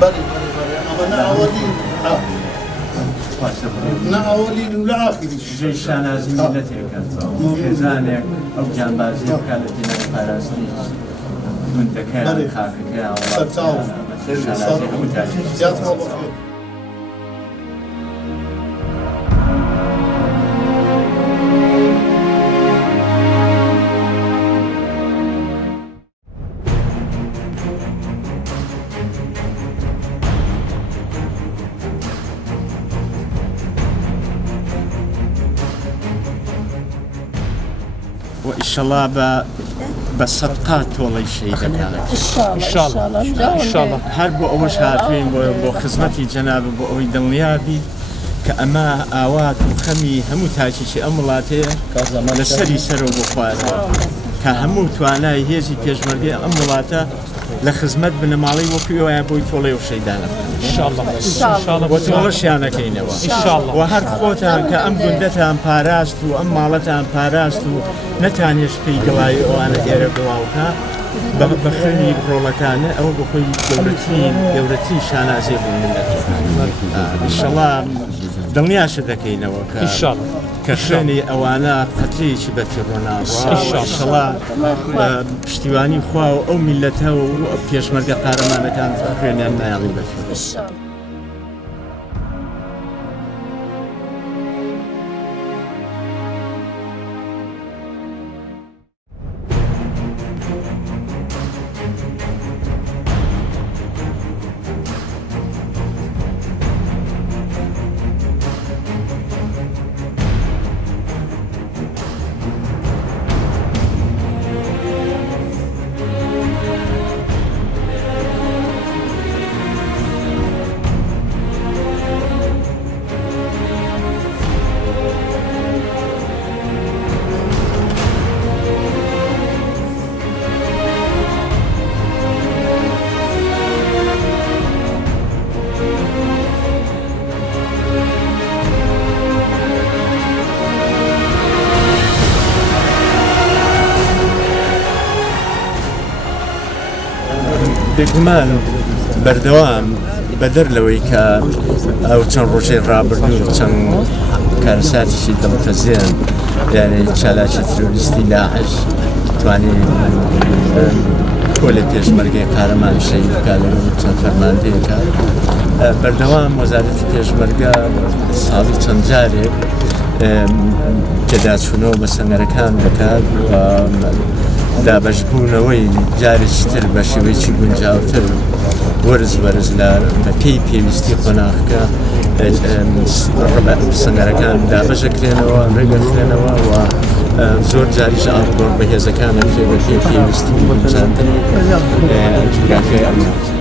بله اما نه اولین نه اولین ولا آخرین جێی شانازی میلەتێکە خێزانێک ئەو گیانبازی بکات لە دینەی پاراستی گوندەکەیان خاکەکەیان شانازی هەموو تاجێک جزاكم الله خير. وإن شاء الله بصدقات والله شيء ان شاء الله ان شاء الله هرب أول شهاتين بو خدمتي جناب بو أوي دنيابي كأما آوات وخمي همو تاجيشي أمولاتي لسري سرو بخوارها كهمو تواناي هيزي بيجمرقي أمولاتا لخدمت بنمالي وكيو يا بوي تولي وشيدانا ان شاء الله ان شاء الله وتولش يعني كينوا ان شاء الله وهر خوتان كأم جندتان باراست وأم مالتان باراست ونتانيش في قلاي وأنا إيرا قلاوكا بخيني برولكان أو بخوي دورتي شانازي بالملة إن شاء الله دنياش ذكينا وكا ان شاء الله كخيني أوانا قتري شبتي رونا إن شاء الله بشتواني خوا أو ملته وبيش مرقى قارمانا كان خيني أنا يعني بفر ان شاء الله بێگومان بەردەوام بەدەر لەوەی کە ئەو چەند ڕۆژەی ڕابردوو چەند کارەساتیشی دڵپەزێن یعنی چالاکی ترۆریستی لاعش توانێت کۆلە پێشمەرگەی قارەمان شەید بکات لەگەڵ چەند فەرماندەیەکە بەردەوام وەزارەتی پێشمەرگە ساڵی چەند جارێک جێداچوونەوە بە سەنگەرەکان دەکات دابەشبوونەوەی جارێکی تر بە شێوەیەکی گونجاوتر وەرز لە بەپێی پێویستی قۆناغەکە سەنگەرەکان دابەشەکرێنەوە ڕێگەکرێنەوە و زۆر جاریش ئاڵگۆڕ بەهێزەکانە بە پێی پێویستی گونجاندنی جوگرافیای ئەڵمات.